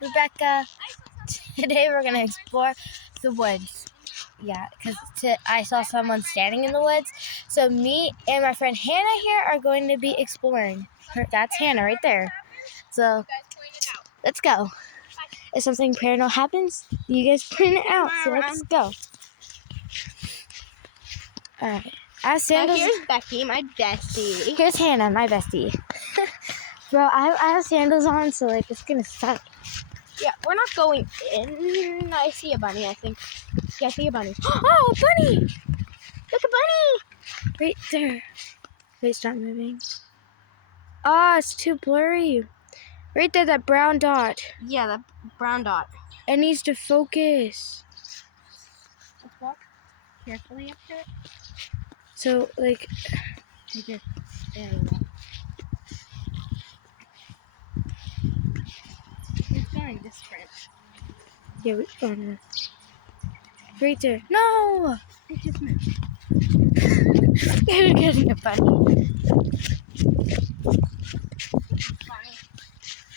Rebecca, today we're going to explore the woods. Yeah, because I saw someone standing in the woods. So me and my friend Hannah here are going to be exploring. That's Hannah right there. So let's go. If something paranormal happens, you guys point it out. So let's go. All right. Now here's Becky, my bestie. Here's Hannah, my bestie. Bro, I have sandals on, so like it's gonna suck. Yeah, we're not going in. I see a bunny, I think. Yeah, I see a bunny. Oh, a bunny! Look, a bunny! Right there. Wait, stop moving. Ah, it's too blurry. Right there, that brown dot. Yeah, the brown dot. It needs to focus. Let's walk carefully up to it. So, like... There we go. It's going different. Yeah, oh no. Right there. No! It just moved. You're getting a bunny. Funny.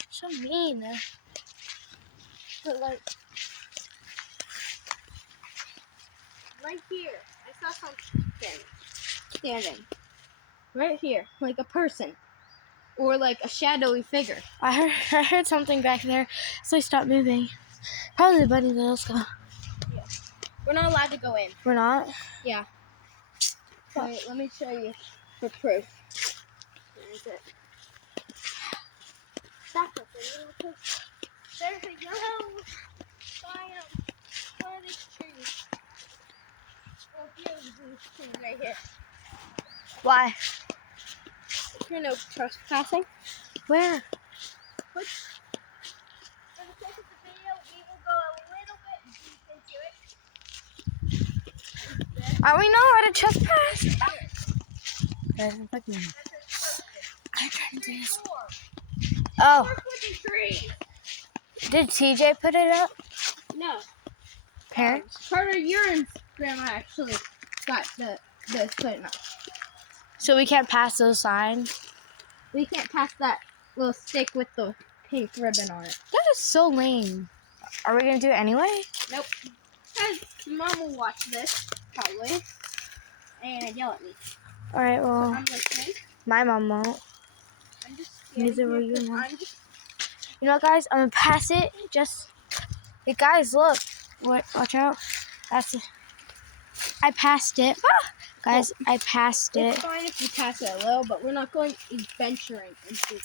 So mean. But like... Right here, I saw something standing. Right here, like a person. Or like a shadowy figure. I heard something back there, so I stopped moving. Probably the bunny, though. Let's go. Yeah. We're not allowed to go in. We're not? Yeah. Wait, let me show you for proof. Where is it? That's there's a yellow sign of one of these trees. Well, here's this tree right here. Why? You're no trespassing. Where? For the sake of the video, we will go a little bit deep into it. I we know how to trespass. I'm trying to do this. Oh, did TJ put it up? No. Parents? Carter, your grandma actually got this put up. So we can't pass those signs? We can't pass that little stick with the pink ribbon on it. That is so lame. Are we going to do it anyway? Nope. Because Mom will watch this, probably, and yell at me. Alright, So well, I'm listening. my mom won't. I'm just Neither will you, Mom. I'm just... You know what, guys? I'm going to pass it. Just, hey, guys, look. What? Watch out. That's it. I passed it. Ah! Guys, I passed it. It's fine if you pass it a little, but we're not going adventuring into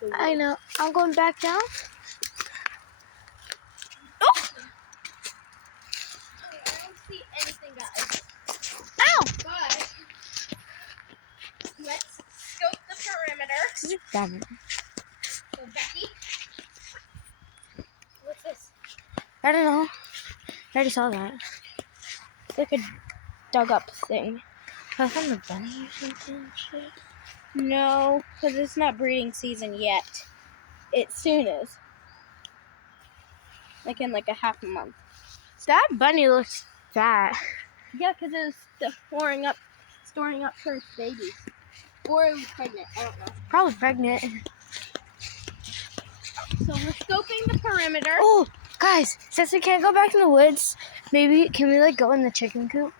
the woods. I know. I'm going back down. Oh! I don't see anything, guys. Ow! But let's scope the perimeter. Damn it. So Becky, what's this? I don't know. I already saw that. It's like a dug up thing. I found a bunny or something. Shit. No, because it's not breeding season yet. It soon is. Like in like a half a month. That bunny looks fat. Yeah, because it's storing up her babies. Or it was pregnant. I don't know. Probably pregnant. So we're scoping the perimeter. Oh, guys, since we can't go back in the woods, maybe can we like go in the chicken coop?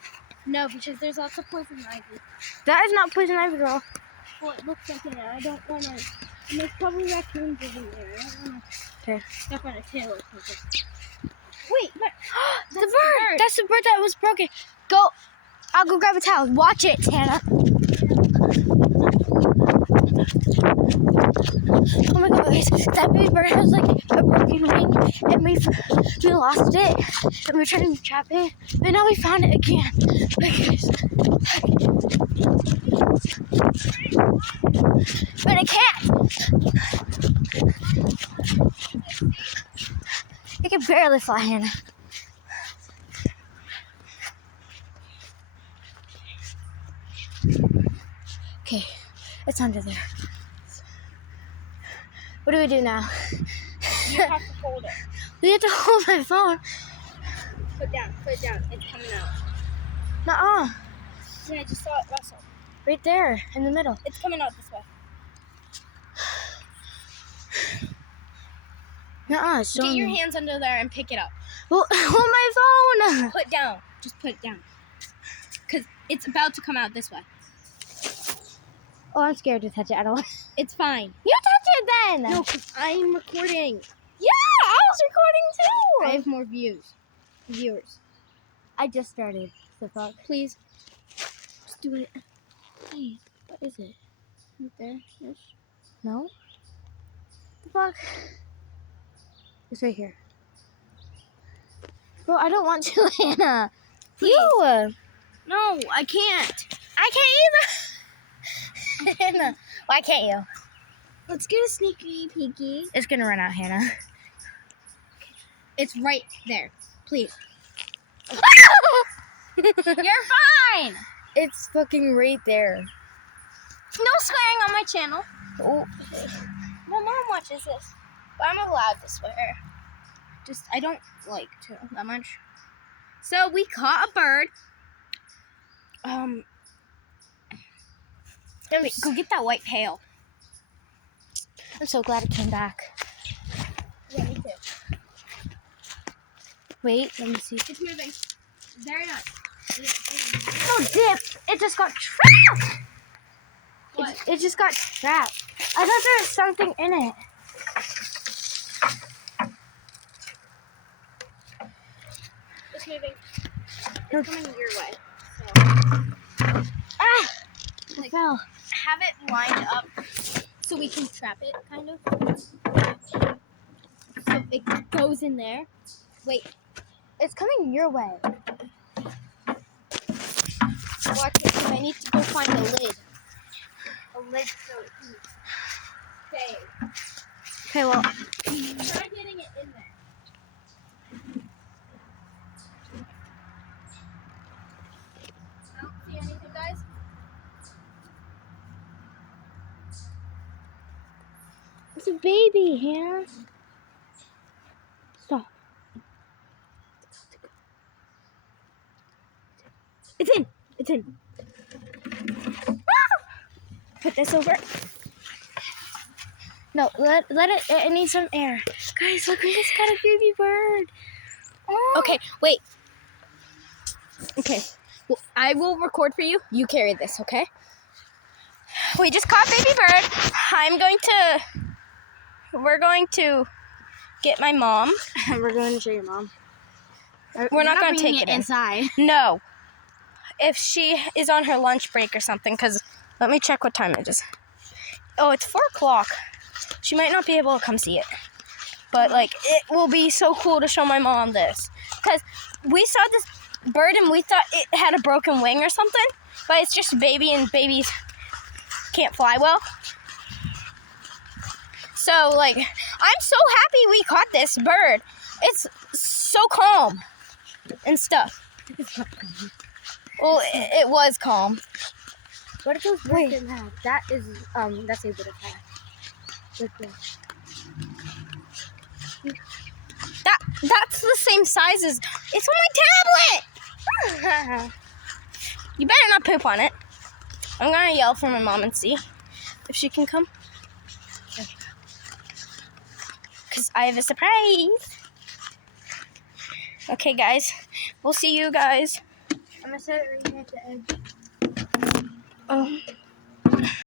No, because there's lots of poison ivy. That is not poison ivy, girl. Well, it looks like it. I don't want to. And there's probably raccoons over there. I don't want to Okay. step on a tail or something. Wait, look. The bird. That's the bird that was broken. Go. I'll go grab a towel. Watch it, Tana. Oh my God, guys. That baby bird has like a broken wing, and we lost it, and we're trying to trap it, but now we found it again. Look, guys. But I can't. It can barely fly, Hannah. Okay, it's under there. What do we do now? You have to hold it. We have to hold my phone. Put it down. It's coming out. Nuh-uh. Yeah, I just saw it rustle. Right there, in the middle. It's coming out this way. Nuh-uh, Get your hands under there and pick it up. Well, on my phone. Put down. Just put it down. Because it's about to come out this way. Oh, I'm scared to touch it. I don't want. It's fine. You touch it then. No, because I'm recording. Yeah, I was recording too. I have more viewers. I just started. So fuck. Please. Just do it. Please. What is it? Right there. Yes. No. The fuck. It's right here. Bro, I don't want to, Hannah. Please. You. No, I can't. I can't either. Hannah. Why can't you? Let's get a sneaky peeky. It's gonna run out, Hannah. It's right there. Please. You're fine. It's fucking right there. No swearing on my channel. Oh. My mom watches this. But I'm allowed to swear. I don't like to that much. So we caught a bird. Wait, go get that white pail. I'm so glad it came back. Yeah, me too. Wait, let me see. It's moving. Very nice. No, dip. It just got trapped. What? It just got trapped. I thought there was something in it. It's moving. It's coming your way. So. Ah! Like, It fell. have it lined up so we can trap it, kind of. So it goes in there. Wait, It's coming your way. watch it. 'Cause I need to go find a lid. A lid so it can stay. Okay, well, Try getting it in there. I don't see anything, guys. it's a baby, Hannah. Stop. It's in. It's in. Put this over. No, let it needs some air. Guys, look, we just got a baby bird. Oh. Okay, wait. Okay. Well, I will record for you. You carry this, okay? We just caught baby bird. We're going to get my mom. We're going to show your mom. We're not going to take it in. inside. No. If she is on her lunch break or something, because let me check what time it is. Oh, it's 4 o'clock. She might not be able to come see it. But, like, it will be so cool to show my mom this. Because we saw this bird and we thought it had a broken wing or something. But it's just a baby and babies can't fly well. So, like, I'm so happy we caught this bird. It's so calm and stuff. Well, it was calm. What if those birds didn't have? That's able to fly. Look there. That's the same size as... It's on my tablet! You better not poop on it. I'm gonna yell for my mom and see if she can come. Because I have a surprise. Okay, guys. We'll see you guys. I'm going to set it right here at the edge. Oh.